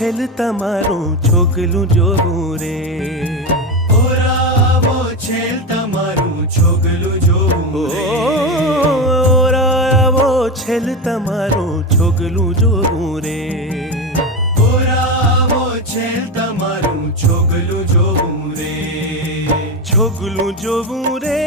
છેલ તમારું છોગલું જોવું રે ઓરાવો છેલ તમારું છોગલું જોવું રે ઓરાવો છેલ તમારું છોગલું જોવું રે ઓરાવો છેલ તમારું છોગલું જોવું રે છોગલું જોવું રે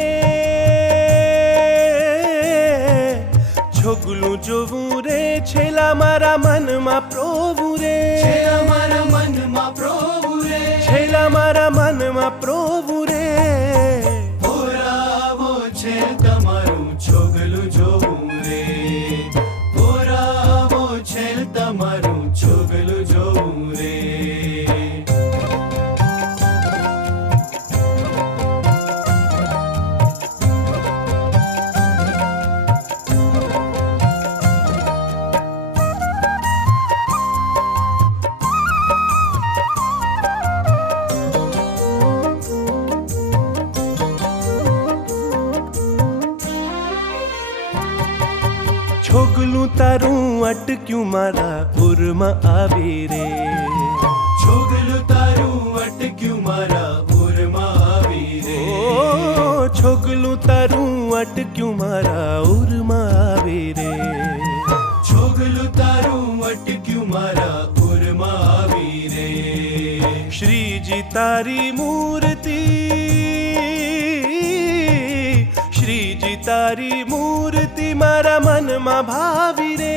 છોગલું જોવું રે છેલા મારા મનમાં પ્રોવું રે છેલા મારા મનમાં પ્રોવું રે છેલા મારા મનમાં પ્રોવું રે ઓરાવો છેલ તમારું છોગલું જોવું રે ઓરાવો છેલ તમારું છોગલું જોવું રે છોગલું તારું અટક્યું મારા ઉરમાં આવી રે છોગલું તારું અટક્યું મારા ઉરમાં આવી રે ઓ છોગલું તારું અટક્યું મારા ઉરમાં આવી રે છોગલું તારું અટક્યું મારા ઉરમાં આવી રે શ્રીજી તારી મૂર્તિ શ્રીજી તારી મૂર્તિ મારા મનમાં ભાવી રે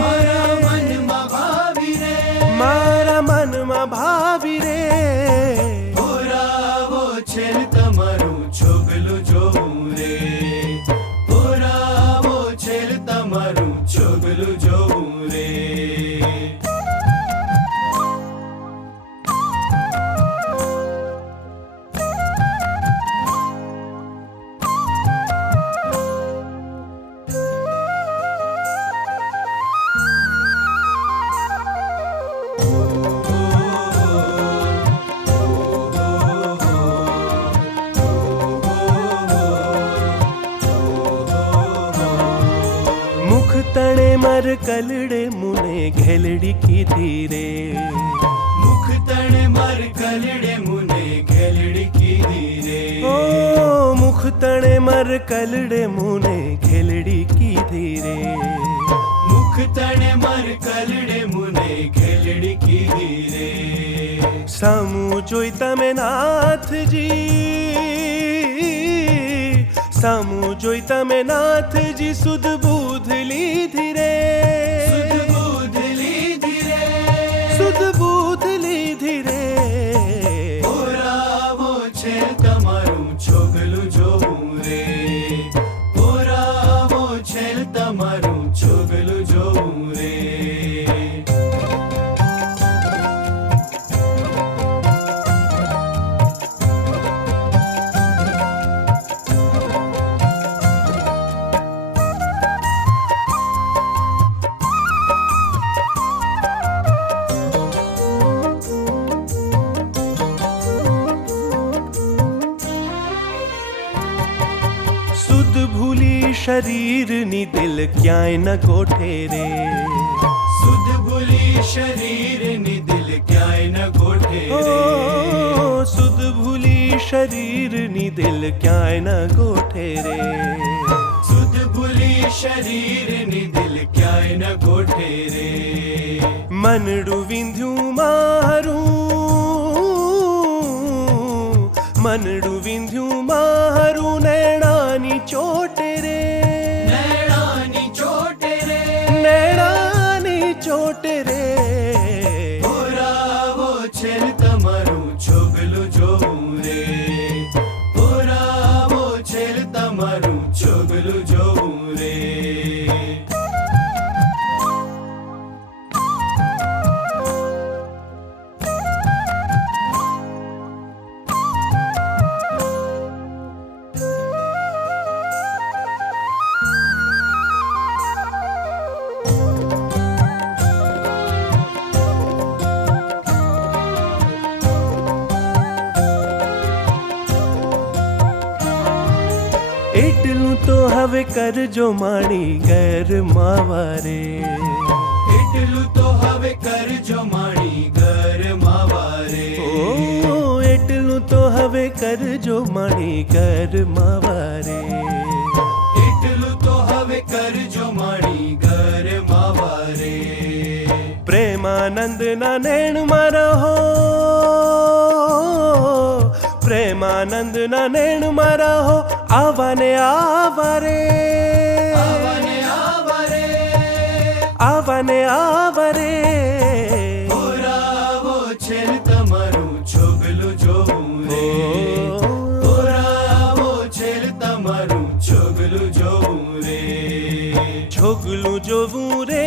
મારા મનમાં ભાવી રે મારા મનમાં ભાવી રે ઓરાવો છેલ તમારું છોગલું જોવું રે ઓરાવો છેલ તમારું છોગલું જોવું રે મુખ તણે મર કલડે મુને ઘેલડી કીધી રે મુખ તણે મર કલડે મુને ઘેલડી કીધી રે ઓ મુખ તણે મર કલડે મુને ઘેલડી કીધી રે મુખ તણે મર કલડે મુને ઘેલડી કીધી રે સામું જોઈ તમે નાથજી સામું જોઈ તમે નાથજી સુધ બુધ લીધી રે સુધ બુધ લીધી રે સુધ બુધ લીધી રે ઓરાવો છે તમારું છોગલું જોવું રે ઓરાવો છે તમારું છોગલું જોવું રે સુધ ભૂલી શરીરની દિલ ક્યાંય ન ગોઠે રે સુધ ભૂલી શરીરની દિલ ક્યાંય ન ગોઠે રે ઓ સુધ ભૂલી શરીરની દિલ ક્યાંય ન ગોઠે રે સુધ ભૂલી શરીરની દિલ ક્યાંય ન ગોઠે રે મનડું વિંધ્યું મારું મનડું વિંધ્યું મારું નૈણાની ચોટે રે નૈણાની ચોટે રે નૈણાની ચોટે રે ઓરાવો છે તમારું છોગલું જોવું રે ઓરાવો છે તમારું છોગલું જોવું રે એટલું તો હવે કરજો માણી ગેર માવારે એટલું તો હવે કરજો માણી ઘર માવારે ઓ એટલું તો હવે કરજો મારી ઘરમાં વારે એટલું તો હવે કરજો માણી ઘર માવારે પ્રેમાનંદના નેણમાં રહો પ્રેમાનંદના નેણમાં રહો આવાને આવારે આવાને આવારે આવાને આવારે ઓરાવો છે ને તમારું છોગલું જોવું રે ઓરાવો છે ને તમારું છોગલું જોવું રે છોગલું જોવું રે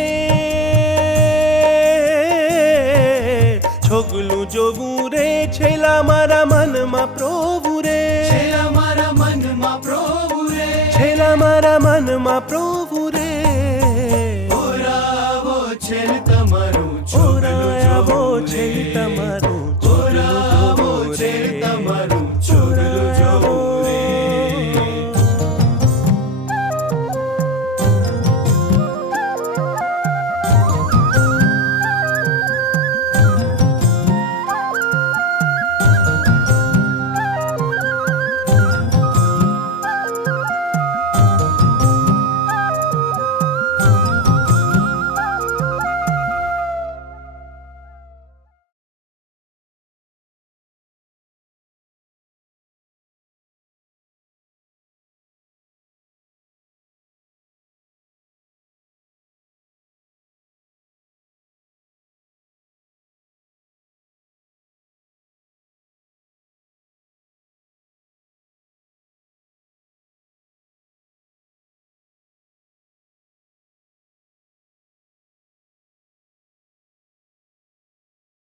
છોગલું જોવું રે છેલ્લા મારા મનમાં પ્રોવું રે છેલ્લા મારા મનમાં પ્રભુ રે છેલ્લા મારા મનમાં પ્રોવું રે ઓરાવો છે ને તમારું છોગલું ઓરાવો જોવું છે રે તમારું